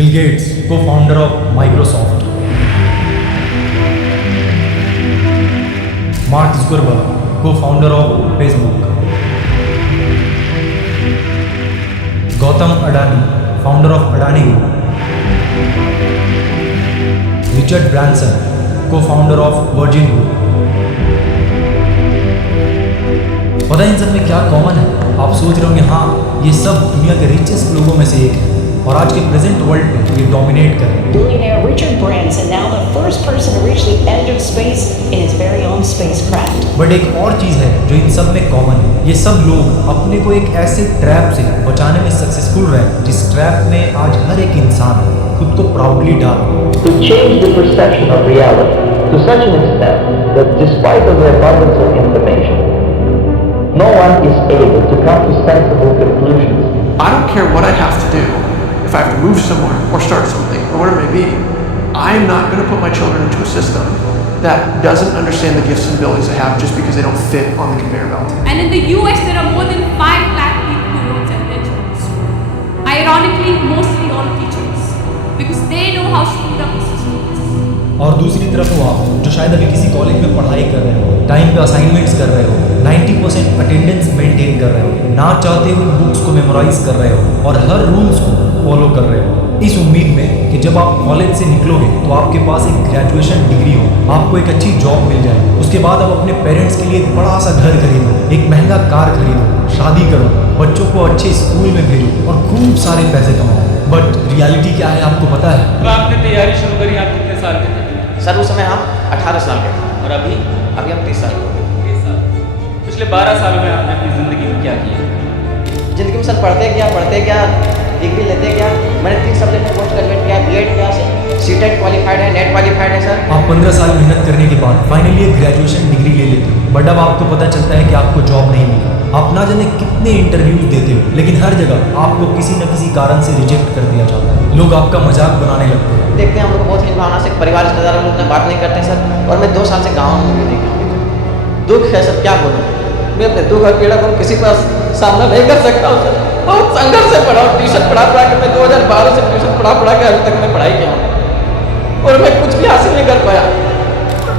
Bill Gates, co-founder of Microsoft. Mark Zuckerberg, co-founder of Facebook. Gautam Adani, founder of Adani Group. Richard Branson, co-founder of Virgin Group. पता है इन सब में क्या common है? आप सोच रहे होंगे हाँ ये सब दुनिया के रिचेस्ट लोगों में से एक है और आज के प्रेजेंट वर्ल्ड में ये डोमिनेट कर रहे हैं। Billionaire Richard Branson, now the first person to reach the edge of space in his very own spacecraft. But एक और चीज़ है जो इन सब में कॉमन है, ये सब लोग अपने को एक ऐसे ट्रैप से बचाने में सक्सेसफुल रहे जिस ट्रैप में आज हर एक इंसान खुद को प्राउडली डाल। To change the perception of reality to such an extent that despite of the abundance of information, no one is able to come to sensible conclusions. I don't care what I have to do. If I have to move somewhere or start something or whatever it may be, I am not going to put my children into a system that doesn't understand the gifts and abilities they have just because they don't fit on the conveyor belt. And in the US, there are more than 5 lakh people who don't send their children to school. Ironically, mostly all teachers, because they know how screwed up the system is. और दूसरी तरफ वो आप जो शायद अभी किसी college में पढ़ाई कर रहे हो, टाइम पे असाइनमेंट्स कर रहे हो, 90% अटेंडेंस मेंटेन कर रहे हो, ना चाहते हुए बुक्स को मेमोराइज कर रहे हो और हर रूल्स को फॉलो कर रहे हो, इस उम्मीद में कि जब आप कॉलेज से निकलोगे तो आपके पास एक ग्रेजुएशन डिग्री हो, आपको एक अच्छी जॉब मिल जाए, उसके बाद आप अपने पेरेंट्स के लिए एक बड़ा सा घर खरीदो, एक महंगा कार खरीदो, शादी करो, बच्चों को अच्छे स्कूल में भेजो और खूब सारे पैसे कमाओ। बट रियलिटी क्या है आपको पता है? तो आपने तैयारी शुरू करी, आप कितने साल के थे? सर उस समय हम 18 साल के थे और अभी हम 30 साल के हो गए। 30 साल। पिछले 12 सालों में आपने अपनी ज़िंदगी में क्या किया? ज़िंदगी में सर पढ़ते क्या डिग्री लेते क्या, मैंने 3 सब्जेक्ट में पोस्ट ग्रेजुएट किया, बीएड किया, सीटेट क्वालिफाइड है, नेट क्वालिफाइड है सर। आप 15 साल मेहनत करने के बाद फाइनली एक ग्रेजुएशन डिग्री ले लेते हो, बट अब आपको पता चलता है कि आपको जॉब नहीं मिला। आप ना जाने कितने इंटरव्यूज देते हो, लेकिन हर जगह आपको किसी न किसी कारण से रिजेक्ट कर दिया जाता है। लोग आपका मजाक बनाने लगते हैं। देखते हैं हम लोग बहुत ही भावना से परिवार रिश्तेदार लोग उतना बात नहीं करते सर, और मैं 2 साल से गाँव में भी नहीं गया। दुख है सर, क्या बोलूँ, मैं अपने दुख और पीड़ा को किसी पर सामना नहीं कर सकता हूँ सर। बहुत संघर्ष से पढ़ा, ट्यूशन पढ़ा के मैं 2012 से ट्यूशन पढ़ा के अभी तक मैं पढ़ाई किया हूँ और मैं कुछ भी हासिल नहीं कर पाया।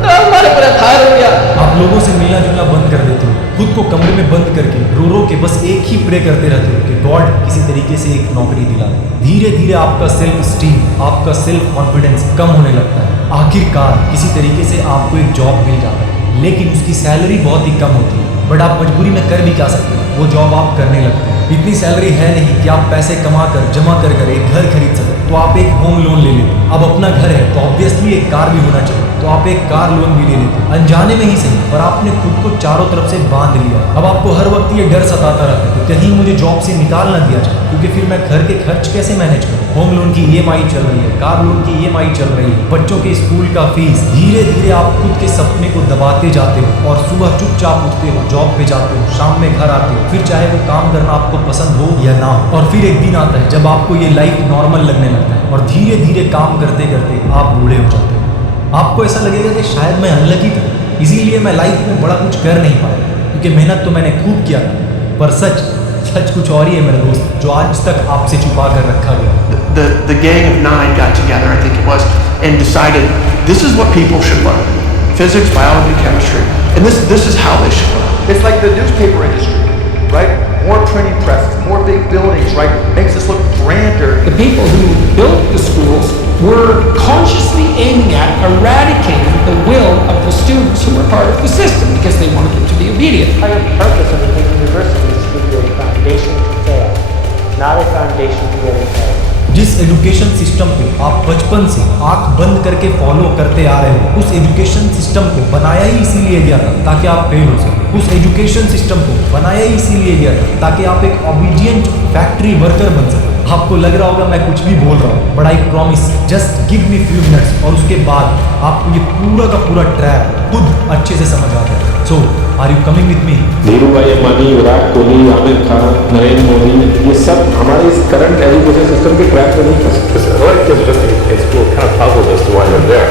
हमारे पर हार हो गया। आप लोगों से मिलना जुलना बंद कर देते हो, खुद को कमरे में बंद करके रो के बस एक ही प्रे करते रहते हो कि गॉड किसी तरीके से एक नौकरी दिला। धीरे धीरे आपका सेल्फ स्टीम, आपका सेल्फ कॉन्फिडेंस कम होने लगता है। आखिरकार किसी तरीके से आपको एक जॉब मिल जाता है, लेकिन उसकी सैलरी बहुत ही कम होती है। बट आप मजबूरी में कर भी क्या सकते हो, वो जॉब आप करने लगते हैं। इतनी सैलरी है नहीं कि आप पैसे कमा कर जमा कर एक घर खरीद सको, तो आप एक होम लोन ले लेते। अब अपना घर है तो ऑब्वियसली एक कार भी होना चाहिए, तो आप एक कार लोन भी ले लेते। अनजाने में ही सही, पर आपने खुद को चारों तरफ से बांध लिया। अब आपको हर वक्त ये डर सताता रहता है कि कहीं मुझे जॉब से निकाल ना दिया जाए, क्योंकि फिर मैं घर के खर्च कैसे मैनेज करूँ। होम लोन की EMI चल रही है, कार लोन की EMI चल रही है, बच्चों के स्कूल का फीस। धीरे धीरे आप खुद के सपने को दबाते जाते हो और सुबह चुपचाप उठते हो, जॉब पे जाते हो, शाम में घर आते हो, फिर चाहे वो काम करना आपको पसंद हो या ना हो। और फिर एक दिन आता है जब आपको ये लाइफ नॉर्मल लगने लगता है और धीरे धीरे काम करते करते आप बूढ़े हो जाते हो। आपको ऐसा लगेगा कि शायद मैं अनलकी था, इसीलिए मैं लाइफ में बड़ा कुछ कर नहीं पाया, क्योंकि मेहनत तो मैंने खूब किया, पर सच कुछ और ही है मेरे दोस्त, जो आज तक आपसे छुपा कर रखा गया। The gang of 9 got together, I think it was, and decided this is what people should learn: physics, biology, chemistry, and this is how they should learn. It's like the newspaper industry, right? More printing presses, more big buildings, right? Makes us look grander. The people who built the schools were consciously aiming at eradicating the will of the students who were part of the system because they wanted them to be obedient. The entire purpose of the university is to give you a foundation to fail, not a foundation to get ahead. जिस education system को आप बचपन से आंख बंद करके follow करते आ रहे हो, उस एजुकेशन सिस्टम को बनाया ही इसीलिए गया था ताकि आप फेल हो सके। उस एजुकेशन सिस्टम को बनाया ही इसीलिए गया था ताकि आप एक ओबीडिएंट फैक्ट्री वर्कर बन सके। आपको लग रहा होगा मैं कुछ भी बोल रहा हूँ, but I promise just give me few minutes और उसके बाद आपको ये पूरा का पूरा ट्रैप खुद अच्छे से समझ आ जाएगा। So are you coming with me? Dhirubhai Ambani, Virat Kohli, Aamir Khan, Narendra Modi, ये सब हमारे इस करंट एजुकेशन सिस्टम के ट्रैप में नहीं फंस सकते। Like kids just in school kind of puzzled as to why they're there.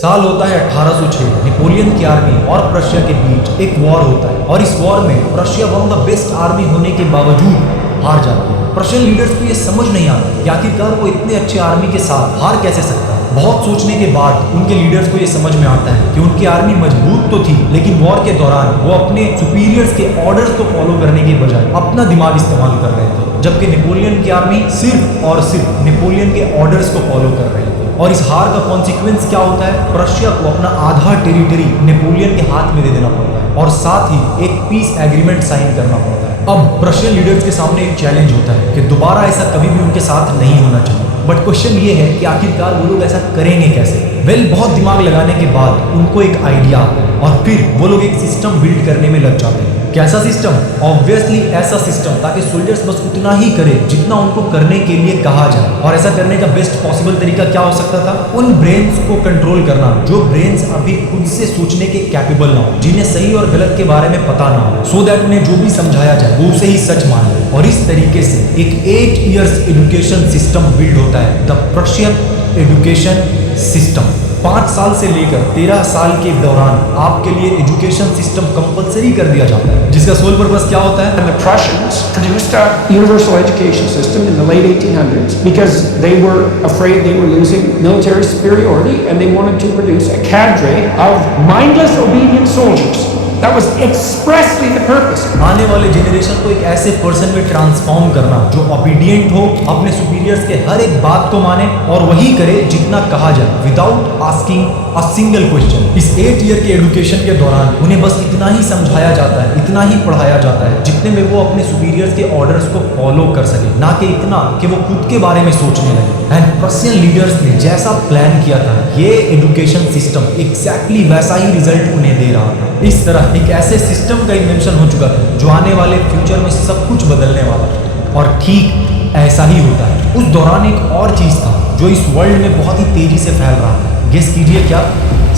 साल होता है 1806। नेपोलियन की आर्मी और प्रशिया के बीच एक वॉर होता है और इस वॉर में Prussia one of the best army होने के बावजूद हार जाती है। प्रशियन लीडर्स को ये समझ नहीं आता कि आखिरकार वो इतने अच्छे आर्मी के साथ हार कैसे सकता है। बहुत सोचने के बाद उनके लीडर्स को ये समझ में आता है कि उनकी आर्मी मजबूत तो थी, लेकिन वॉर के दौरान वो अपने सुपीरियर्स के ऑर्डर्स को फॉलो करने के बजाय अपना दिमाग इस्तेमाल कर रहे थे, जबकि नेपोलियन की आर्मी सिर्फ और सिर्फ नेपोलियन के ऑर्डर्स को फॉलो कर रहे थे। और इस हार का कॉन्सिक्वेंस क्या होता है? प्रशिया को अपना आधा टेरिटरी नेपोलियन के हाथ में दे देना पड़ता है और साथ ही एक पीस एग्रीमेंट साइन करना पड़ता है। अब प्रशियन लीडर्स के सामने एक चैलेंज होता है कि दोबारा ऐसा कभी भी उनके साथ नहीं होना चाहिए। बट क्वेश्चन ये है कि आखिरकार वो लोग ऐसा करेंगे कैसे? बहुत दिमाग लगाने के बाद उनको एक आइडिया आता है और फिर वो लोग एक सिस्टम बिल्ड करने में लग जाते हैं। कैसा सिस्टम? ऑब्वियसली ऐसा सिस्टम ताकि सोल्जर्स बस उतना ही करे जितना उनको करने के लिए कहा जाए। और ऐसा करने का बेस्ट पॉसिबल तरीका क्या हो सकता था? उन ब्रेन्स को कंट्रोल करना जो ब्रेन्स अभी खुद से सोचने के कैपेबल ना हो, जिन्हें सही और गलत के बारे में पता ना हो, सो दैट उन्हें जो भी समझाया जाए वो उसे ही सच मान ले। और इस तरीके से एक 8 इयर्स एजुकेशन सिस्टम बिल्ड होता है, द प्रशियन एजुकेशन सिस्टम। 5 साल से लेकर 13 साल के दौरान आपके लिए एजुकेशन सिस्टम कंपलसरी कर दिया जाता है, जिसका सोल पर्पस क्या होता है? And the Prussians produced a universal education system in the late 1800s because they were afraid they were losing military superiority and they wanted to produce a cadre of mindless, obedient soldiers. That was expressly the purpose. आने वाले generation को एक ऐसे person में transform करना जो obedient हो, अपने सुपीरियर्स के हर एक बात को माने और वही करे जितना कहा जाए, without asking a single question. इस 8 ईयर के एजुकेशन के दौरान उन्हें बस इतना ही समझाया जाता है, इतना ही पढ़ाया जाता है जितने में वो अपने सुपीरियर्स के ऑर्डर्स को फॉलो कर सके, ना कि इतना कि वो खुद के बारे में सोचने लगे। एंड प्रशियन लीडर्स ने जैसा प्लान किया था, ये एजुकेशन सिस्टम एग्जैक्टली वैसा ही रिजल्ट उन्हें दे रहा था। इस तरह एक ऐसे सिस्टम का इन्वेंशन हो चुका था जो आने वाले फ्यूचर में सब कुछ बदलने वाला था। और ठीक ऐसा ही होता है। उस दौरान एक और चीज था जो इस वर्ल्ड में बहुत ही तेजी से फैल रहा था। गेस कीजिए क्या?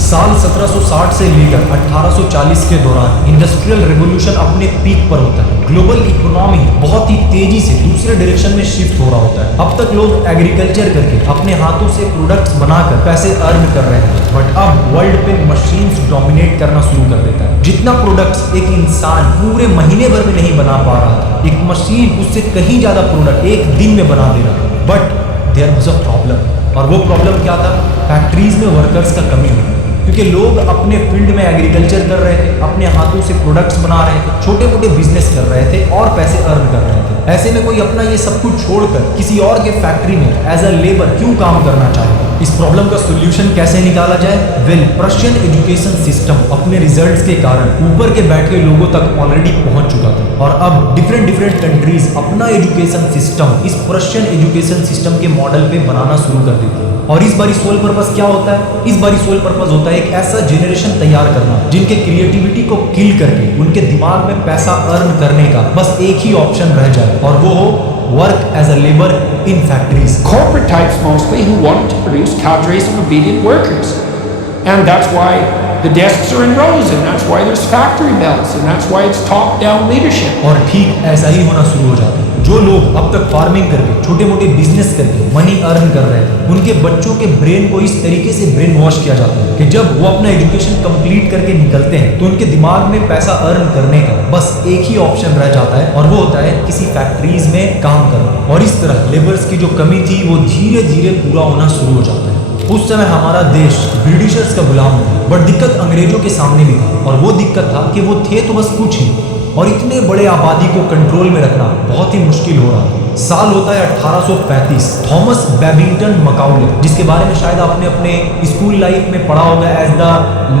साल 1760 से लेकर 1840 के दौरान इंडस्ट्रियल रेवोल्यूशन अपने पीक पर होता है। ग्लोबल इकोनॉमी बहुत ही तेजी से दूसरे डायरेक्शन में शिफ्ट हो रहा होता है। अब तक लोग एग्रीकल्चर करके अपने हाथों से प्रोडक्ट्स बनाकर पैसे अर्न कर रहे थे, बट अब वर्ल्ड पे मशीन्स डोमिनेट करना शुरू कर देता है। जितना प्रोडक्ट्स एक इंसान पूरे महीने भर में नहीं बना पा रहा था, एक मशीन उससे कहीं ज्यादा प्रोडक्ट एक दिन में बना दे रहा था। But there was a problem, और वो प्रॉब्लम क्या था? फैक्ट्रीज में वर्कर्स का कमी हुई, क्योंकि लोग अपने फील्ड में एग्रीकल्चर कर रहे थे, अपने हाथों से प्रोडक्ट्स बना रहे थे, छोटे मोटे बिजनेस कर रहे थे और पैसे अर्न कर रहे थे। ऐसे में कोई अपना ये सब कुछ छोड़कर किसी और के फैक्ट्री में एज अ लेबर क्यों काम करना चाहेगा? इस प्रॉब्लम का सोल्यूशन कैसे निकाला जाए? प्रशियन एजुकेशन सिस्टम अपने रिजल्ट्स के कारण ऊपर के बैठे लोगों तक ऑलरेडी पहुंच चुका था, और अब डिफरेंट कंट्रीज अपना एजुकेशन सिस्टम इस प्रशियन एजुकेशन सिस्टम के मॉडल पे बनाना शुरू कर देती है। और इस बारी सोल पर्पस क्या होता है? इस बारी सोल पर्पस होता है एक ऐसा जनरेशन तैयार करना जिनके क्रिएटिविटी को किल करके उनके दिमाग में पैसा अर्न करने का बस एक ही ऑप्शन रह जाए, और वो हो work as a labor in factories. Corporate types mostly who wanted to produce cadres of obedient workers. And that's why the desks are in rows, and that's why there's factory bells, and that's why it's top-down leadership. और ठीक ऐसा ही होना शुरू हो जाता है। जो लोग अब तक फार्मिंग करके छोटे मोटे बिजनेस करके मनी अर्न कर रहे थे, उनके बच्चों के ब्रेन को इस तरीके से ब्रेन वॉश किया जाता है कि जब वो अपना एजुकेशन कंप्लीट करके निकलते हैं तो उनके दिमाग में पैसा अर्न करने का बस एक ही ऑप्शन रह जाता है, और वो होता है किसी फैक्ट्रीज में काम करना। और इस तरह लेबर्स की जो कमी थी वो धीरे धीरे पूरा होना शुरू हो जाता है। उस समय हमारा देश ब्रिटिशर्स का गुलाम था, बट दिक्कत अंग्रेजों के सामने भी था, और वो दिक्कत था कि वो थे तो बस कुछ ही, और इतने बड़े आबादी को कंट्रोल में रखना बहुत ही मुश्किल हो रहा था। साल होता है 1835। थॉमस बेबिंगटन मकाउले, जिसके बारे में शायद आपने अपने स्कूल लाइफ में पढ़ा होगा एज द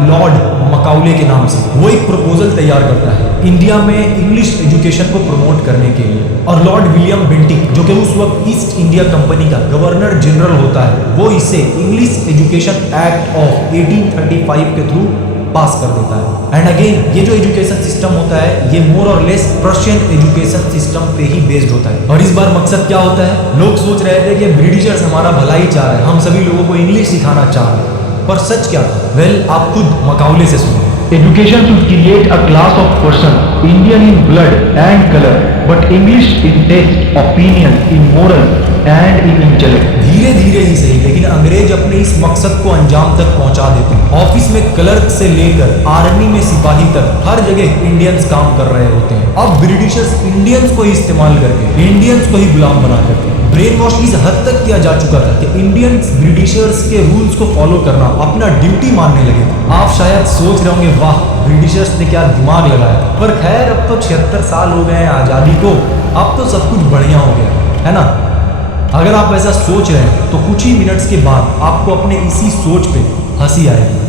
लॉर्ड मकाउले के नाम से, वो एक प्रपोजल तैयार करता है इंडिया में इंग्लिश एजुकेशन को प्रमोट करने के लिए। और लॉर्ड विलियम बेंटिक, जो कि उस वक्त ईस्ट इंडिया कंपनी का गवर्नर जनरल होता है, वो इसे इंग्लिश एजुकेशन एक्ट ऑफ 1835 के थ्रू पास कर देता है। एंड अगेन ये जो एजुकेशन सिस्टम होता है ये मोर और लेस प्रशियन एजुकेशन सिस्टम पे ही बेस्ड होता है। और इस बार मकसद क्या होता है? लोग सोच रहे थे कि ब्रिटिशर्स हमारा भला ही चाह रहे हैं, हम सभी लोगों को इंग्लिश सिखाना चाह रहे हैं, पर सच क्या था? आप खुद मकाउले से सुनो। Education should create a class of person, Indian in blood and color, but English in taste, opinion, in morals and in intellect. धीरे धीरे ही सही, लेकिन अंग्रेज अपने इस मकसद को अंजाम तक पहुंचा देते हैं। ऑफिस में क्लर्क से लेकर आर्मी में सिपाही तक हर जगह इंडियंस काम कर रहे होते हैं। अब ब्रिटिशर्स इंडियंस को ही इस्तेमाल करके इंडियंस को ही गुलाम बना करके ब्रेन वॉश इस हद तक किया जा चुका था कि इंडियंस ब्रिटिशर्स के रूल्स को फॉलो करना अपना ड्यूटी मानने लगे थे। आप शायद सोच रहे होंगे, वाह ब्रिटिशर्स ने क्या दिमाग लगाया था। पर खैर, अब तो 76 साल हो गए हैं आज़ादी को, अब तो सब कुछ बढ़िया हो गया है ना। अगर आप ऐसा सोच रहे हैं तो कुछ ही मिनट्स के बाद आपको अपने इसी सोच पे हंसी आएगी।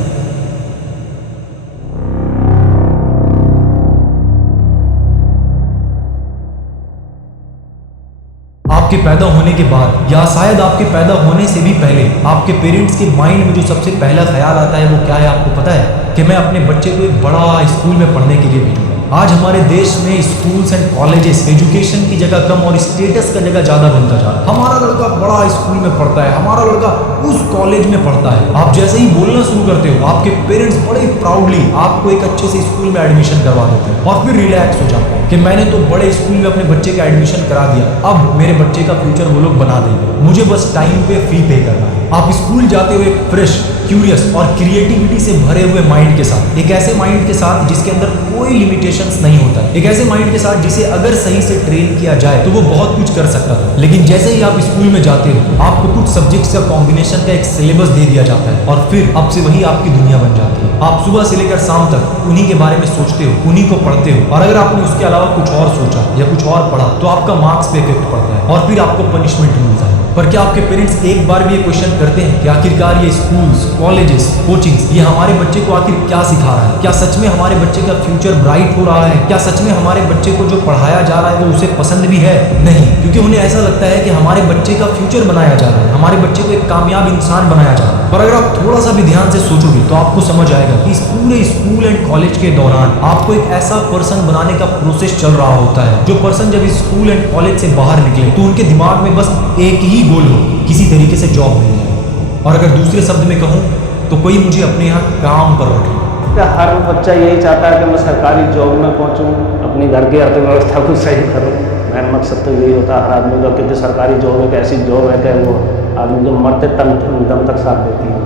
आपके पैदा होने के बाद या शायद आपके पैदा होने से भी पहले आपके पेरेंट्स के माइंड में जो सबसे पहला ख्याल आता है वो क्या है, आपको पता है? कि मैं अपने बच्चे को एक बड़ा स्कूल में पढ़ने के लिए भेजूंगा। आज हमारे देश में स्कूल्स एंड कॉलेजेस एजुकेशन की जगह कम और स्टेटस का जगह ज़्यादा बनता जा रहा है। हमारा लड़का बड़ा स्कूल में पढ़ता है, हमारा लड़का उस कॉलेज में पढ़ता है। आप जैसे ही बोलना शुरू करते हो, आपके पेरेंट्स बड़े प्राउडली आपको एक अच्छे से स्कूल में एडमिशन करवा देते हैं और फिर रिलैक्स हो जाते हैं कि मैंने तो बड़े स्कूल में अपने बच्चे का एडमिशन करा दिया, अब मेरे बच्चे का फ्यूचर वो लोग बना देंगे, मुझे बस टाइम पे फी पे करना है। आप स्कूल जाते हुए फ्रेश, क्यूरियस और क्रिएटिविटी से भरे हुए माइंड के साथ, एक ऐसे माइंड के साथ जिसके अंदर कोई लिमिटेशंस नहीं होता है, एक ऐसे माइंड के साथ जिसे अगर सही से ट्रेन किया जाए तो वो बहुत कुछ कर सकता था। लेकिन जैसे ही आप स्कूल में जाते हो, आपको कुछ सब्जेक्ट्स का कॉम्बिनेशन का एक सिलेबस दे दिया जाता है और फिर अब से वही आपकी दुनिया बन जाती है। आप सुबह से लेकर शाम तक उन्हीं के बारे में सोचते हो, उन्हीं को पढ़ते हो, और अगर आपने उसके अलावा कुछ और सोचा या कुछ और पढ़ा तो आपका मार्क्स पे इफेक्ट पड़ता है और फिर आपको पनिशमेंट मिलता है। पर क्या आपके पेरेंट्स एक बार भी ये क्वेश्चन करते हैं कि आखिरकार ये स्कूल्स, कॉलेजेस, कोचिंग्स ये हमारे बच्चे को आखिर क्या सिखा रहा है? क्या सच में हमारे बच्चे का फ्यूचर ब्राइट हो रहा है? क्या सच में हमारे बच्चे को जो पढ़ाया जा रहा है वो उसे पसंद भी है? नहीं, क्योंकि उन्हें ऐसा लगता है कि हमारे बच्चे का फ्यूचर बनाया जा रहा है, हमारे बच्चे को एक कामयाब इंसान बनाया जा रहा है। पर अगर आप थोड़ा सा भी ध्यान से सोचोगे तो आपको समझ आएगा कि इस पूरे स्कूल एंड कॉलेज के दौरान आपको एक ऐसा पर्सन बनाने का प्रोसेस चल रहा होता है, जो पर्सन जब स्कूल एंड कॉलेज से बाहर निकले तो उनके दिमाग में बस एक ही गोल हो, किसी तरीके से जॉब मिल जाए। और अगर दूसरे शब्द में कहूँ तो कोई मुझे अपने यहाँ काम पर रखे। हर बच्चा यही चाहता है कि मैं सरकारी जॉब में पहुँचूँ, अपनी घर की अर्थव्यवस्था को सही करूँ। मेरा मकसद तो यही होता है हर आदमी का, क्योंकि सरकारी जॉब एक ऐसी जॉब है कि वो आदमी को मरते दम तक साथ देती है।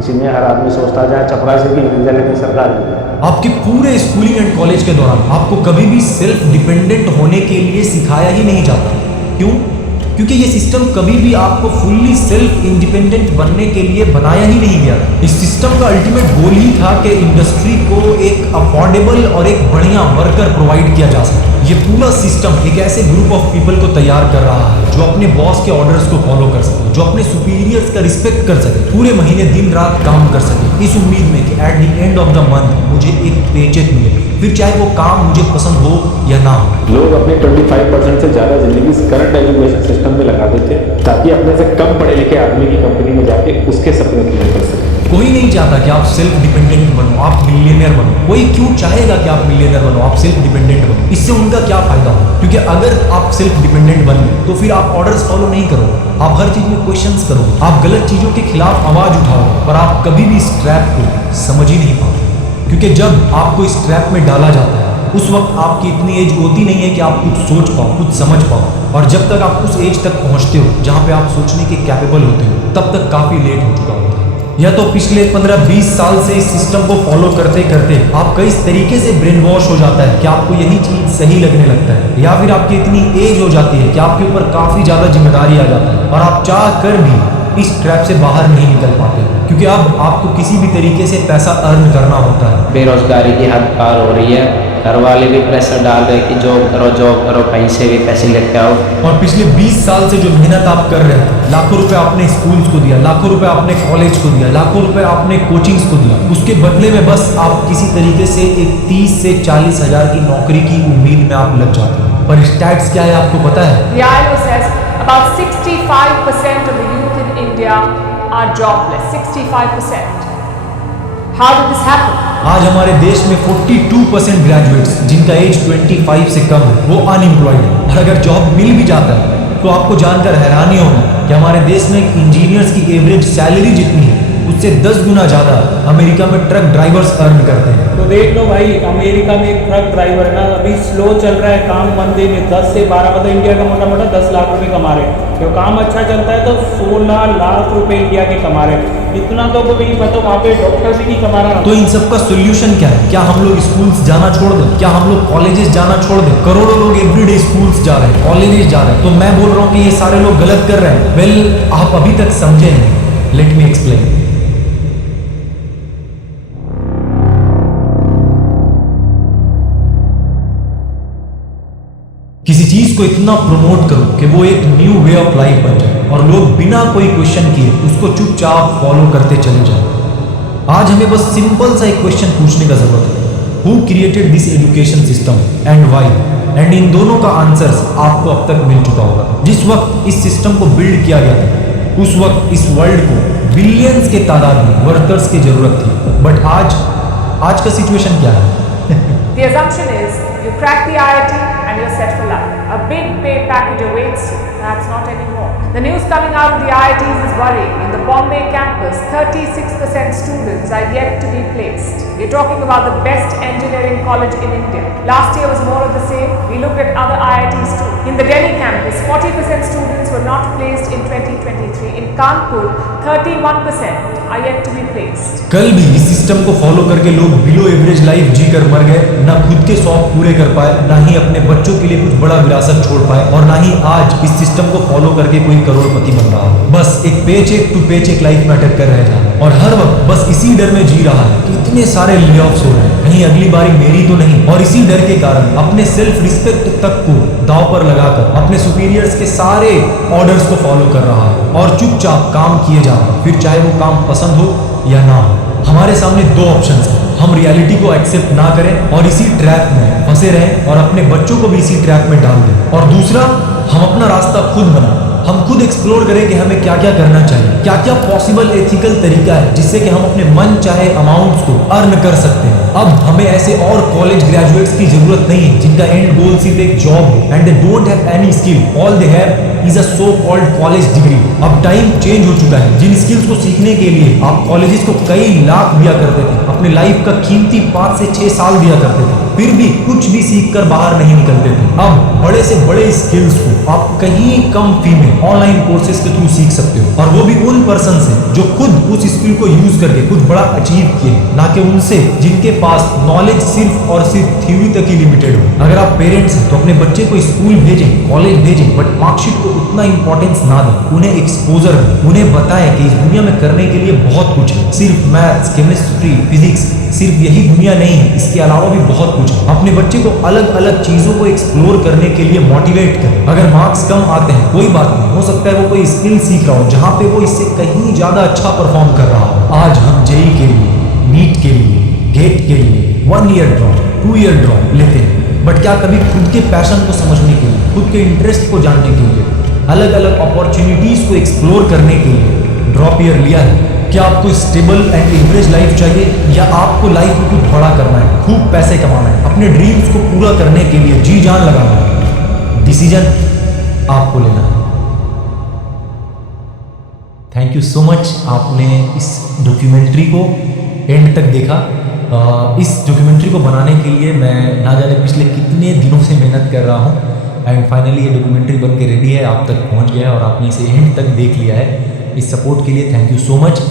इसीलिए हर आदमी सोचता जाए चपरासी भी मिल जाए लेकिन सरकारी। आपके पूरे स्कूलिंग एंड कॉलेज के दौरान आपको कभी भी सेल्फ डिपेंडेंट होने के लिए सिखाया ही नहीं जाता। क्यों? क्योंकि ये सिस्टम कभी भी आपको फुल्ली सेल्फ इंडिपेंडेंट बनने के लिए बनाया ही नहीं गया था। इस सिस्टम का अल्टीमेट गोल ही था कि इंडस्ट्री को एक अफोर्डेबल और एक बढ़िया वर्कर प्रोवाइड किया जा सके। ये पूरा सिस्टम एक ऐसे ग्रुप ऑफ पीपल को तैयार कर रहा है जो अपने बॉस के ऑर्डर्स को फॉलो कर सके, जो अपने सुपीरियर्स का रिस्पेक्ट कर सके, पूरे महीने दिन रात काम कर सके, इस उम्मीद में कि at the end of the month मुझे एक पेचेक मिले, फिर चाहे वो काम मुझे पसंद हो या ना हो। लोग अपने 25% से ज़्यादा जिंदगी करंट एजुकेशन सिस्टम में लगा देते हैं ताकि अपने से कम पढ़े लिखे आदमी की कंपनी में जाके उसके सपने पूरे कर सके। कोई नहीं चाहता कि आप सेल्फ डिपेंडेंट बनो, आप मिलियनेयर बनो। कोई क्यों चाहेगा कि आप मिलियनेयर बनो, आप सेल्फ डिपेंडेंट बनो? इससे उनका क्या फायदा हो? क्योंकि अगर आप सेल्फ डिपेंडेंट बन गए तो फिर आप ऑर्डर्स फॉलो नहीं करोगे, आप हर चीज में क्वेश्चंस करोगे, आप गलत चीजों के खिलाफ आवाज उठाओगे, पर आप कभी भी इस ट्रैप को समझ ही नहीं पाओगे। क्योंकि जब आपको इस ट्रैप में डाला जाता है उस वक्त आपकी इतनी एज होती नहीं है कि आप कुछ सोच पाओ, कुछ समझ पाओ, और जब तक आप उस एज तक पहुंचते हो जहां पे आप सोचने के कैपेबल होते हो तब तक काफी लेट हो चुका होता है। या तो पिछले 15-20 साल से इस सिस्टम को फॉलो करते करते आपका इस तरीके से ब्रेन वॉश हो जाता है कि आपको यही चीज सही लगने लगता है, या फिर आपकी इतनी एज हो जाती है कि आपके ऊपर काफी ज्यादा जिम्मेदारी आ जाता है और आप चाह कर भी इस ट्रैप से बाहर नहीं निकल पाते, क्योंकि अब आपको किसी भी तरीके से पैसा अर्न करना होता है। बेरोजगारी की हद पार हो रही है, घर वाले भी प्रेशर डाल रहे कि जॉब करो, कहीं से भी पैसे लेके आओ। और पिछले 20 साल से जो मेहनत आप कर रहे हैं, लाखों रुपए आपने स्कूल्स को दिया, लाखों रुपए आपने कॉलेज को दिया, लाखों रुपए आपने कोचिंग्स को दिया, उसके बदले में बस आप किसी तरीके से एक 30 से 40 हजार की नौकरी की उम्मीद में आप लग जाते हैं। पर स्टैट्स क्या है आपको पता है? The ILO says about 65% of the youth in India are jobless. 65%. How did this happen? आज हमारे देश में 42% ग्रेजुएट्स जिनका एज 25 से कम है वो अनएम्प्लॉयड है, और अगर जॉब मिल भी जाता है तो आपको जानकर हैरानी होगी कि हमारे देश में इंजीनियर्स की एवरेज सैलरी जितनी है उससे 10 गुना ज़्यादा अमेरिका में ट्रक ड्राइवर्स अर्न करते हैं। तो देख लो भाई, अमेरिका में एक ट्रक ड्राइवर है ना, अभी स्लो चल रहा है काम, मंदी में 10 से 12, मतलब इंडिया का मोटा मोटा 10 लाख रुपए कमा रहे हैं। तो काम अच्छा चलता है तो 16 लाख रुपए इंडिया के कमा रहे हैं। इतना तो भी नहीं पता, वहाँ पे डॉक्टर भी नहीं कमा रहा। तो इन सब का सोल्यूशन क्या है? क्या हम लोग स्कूल्स जाना छोड़ दें? क्या हम लोग कॉलेजेस जाना छोड़ दें? करोड़ों लोग एवरीडे स्कूल्स जा रहे हैं, कॉलेजेस जा रहे हैं, तो मैं बोल रहा हूँ कि ये सारे लोग गलत कर रहे हैं। वेल, आप अभी तक समझे नहीं, लेट मी एक्सप्लेन। किसी चीज को इतना प्रमोट करो कि वो एक न्यू वे ऑफ लाइफ बन जाए और लोग बिना कोई क्वेश्चन किए उसको चुपचाप फॉलो करते चले जाए। आज हमें बस सिंपल सा एक क्वेश्चन पूछने का जरूरत है, who created this education system and why? And in दोनों का आंसर्स आपको अब तक मिल चुका होगा। जिस वक्त इस सिस्टम को बिल्ड किया गया था, उस वक्त इस वर्ल्ड को बिलियंस के तादाद में वर्कर्स की जरूरत थी। बट आज का सिचुएशन क्या है? The assumption is you crack the IIT and you're set for life. A big pay package awaits you. That's not anymore. The news coming out of the IITs is worrying. In the Bombay campus, 36% students are yet to be placed. We're talking about the best engineering college in India. Last year was more of the same. We looked at other IITs too. In the Delhi campus, 40% students were not placed in 2023. In Kanpur, 31% are yet to be placed. कल भी इस system को follow करके लोग below average life जीकर मर गए, ना खुद के शौक पूरे कर पाए, ना ही अपने बच्चों के लिए कुछ बड़ा विरासत छोड़ पाए, और ना ही आज इस सिस्टम को फॉलो करके कोई करोड़पति बन रहा है। बस एक पेचेक टू पेचेक लाइफ में अटक कर रह जा रहा है और हर वक्त बस इसी डर में जी रहा है कि इतने सारे ले ऑफ्स हो रहे हैं, कहीं अगली बारी मेरी तो नहीं। और इसी डर के कारण अपने सेल्फ रिस्पेक्ट तक को दांव पर लगाकर अपने सुपीरियर्स के सारे ऑर्डर्स को फॉलो कर रहा है और चुपचाप काम किए जा रहा है, फिर चाहे वो काम पसंद हो या ना हो। हमारे सामने दो ऑप्शंस हैं, हम रियलिटी को एक्सेप्ट ना करें और इसी ट्रैप में फंसे रहें और अपने बच्चों को भी इसी ट्रैप में डाल दें, और दूसरा हम अपना रास्ता खुद बनाएं, हम खुद एक्सप्लोर करें कि हमें क्या क्या करना चाहिए, क्या क्या पॉसिबल एथिकल तरीका है जिससे कि हम अपने मन चाहे अमाउंट्स को अर्न कर सकते हैं। अब हमें ऐसे और कॉलेज ग्रेजुएट्स की जरूरत नहीं है जिनका एंड गोल सिर्फ एक जॉब हो and they don't have any skill, all they have is a so called college degree. अब टाइम चेंज हो चुका है, जिन स्किल्स को सीखने के लिए आप कॉलेजेस को कई लाख दिया करते थे, अपने लाइफ का कीमती 5 से 6 साल दिया करते थे, फिर भी कुछ भी सीख कर बाहर नहीं निकलते थे। अब बड़े से बड़े स्किल्स को आप कहीं कम फी में ऑनलाइन कोर्सेज के थ्रू सीख सकते हो, और वो भी उन पर्सन से जो खुद उस स्किल को यूज करके कुछ बड़ा अचीव किए, ना कि उनसे जिनके पास नॉलेज सिर्फ और सिर्फ थ्योरी तक ही लिमिटेड हो। अगर आप पेरेंट्स हैं तो अपने बच्चे को स्कूल भेजें, कॉलेज भेजें, बट मार्कशीट को उतना इंपॉर्टेंस ना दें, उन्हें एक्सपोजर दें, उन्हें बताएं कि इस दुनिया में करने के लिए बहुत कुछ है, सिर्फ मैथ्स, केमिस्ट्री, फिजिक्स सिर्फ यही दुनिया नहीं है, इसके अलावा भी बहुत कुछ है। अपने बच्चे को अलग अलग चीजों को एक्सप्लोर करने के लिए मोटिवेट करें। अगर मार्क्स कम आते हैं कोई बात नहीं, हो सकता है वो कोई स्किल सीख रहा हो जहाँ पे वो इससे कहीं ज्यादा अच्छा परफॉर्म कर रहा हो। आज हम जेई के लिए, नीट के लिए, गेट के लिए 1 ईयर ड्रॉप, 2 ईयर ड्रॉप लेते हैं, बट क्या कभी खुद के पैशन को समझने के लिए, खुद के इंटरेस्ट को जानने के लिए, अलग अलग अपॉर्चुनिटीज को एक्सप्लोर करने के लिए ड्रॉप ईयर लिया है? क्या आपको स्टेबल एंड एवरेज लाइफ चाहिए, या आपको लाइफ में कुछ बड़ा करना है, खूब पैसे कमाना है, अपने ड्रीम्स को पूरा करने के लिए जी जान लगाना है? डिसीजन आपको लेना है। थैंक यू सो मच, आपने इस डॉक्यूमेंट्री को एंड तक देखा। इस डॉक्यूमेंट्री को बनाने के लिए मैं ना जाने पिछले कितने दिनों से मेहनत कर रहा हूँ एंड फाइनली ये डॉक्यूमेंट्री बन के रेडी है, आप तक पहुँच गया है और आपने इसे एंड तक देख लिया है। इस सपोर्ट के लिए थैंक यू सो मच।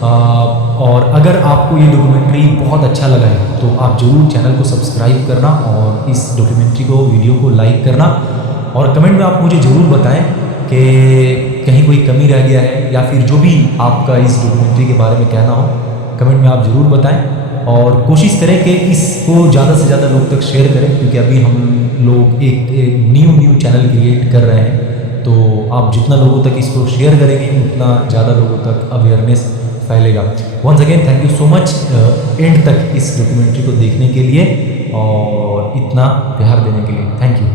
और अगर आपको ये डॉक्यूमेंट्री बहुत अच्छा लगा है तो आप ज़रूर चैनल को सब्सक्राइब करना और इस डॉक्यूमेंट्री को, वीडियो को लाइक करना, और कमेंट में आप मुझे ज़रूर बताएं कि कहीं कोई कमी रह गया है या फिर जो भी आपका इस डॉक्यूमेंट्री के बारे में कहना हो, कमेंट में आप ज़रूर बताएं। और कोशिश करें कि इसको ज़्यादा से ज़्यादा लोग तक शेयर करें, क्योंकि अभी हम लोग एक न्यू चैनल क्रिएट कर रहे हैं, तो आप जितना लोगों तक इसको शेयर करेंगे उतना ज़्यादा लोगों तक अवेयरनेस फैलेगा। Once again thank you so much and तक इस डॉक्यूमेंट्री को देखने के लिए और इतना प्यार देने के लिए। Thank you.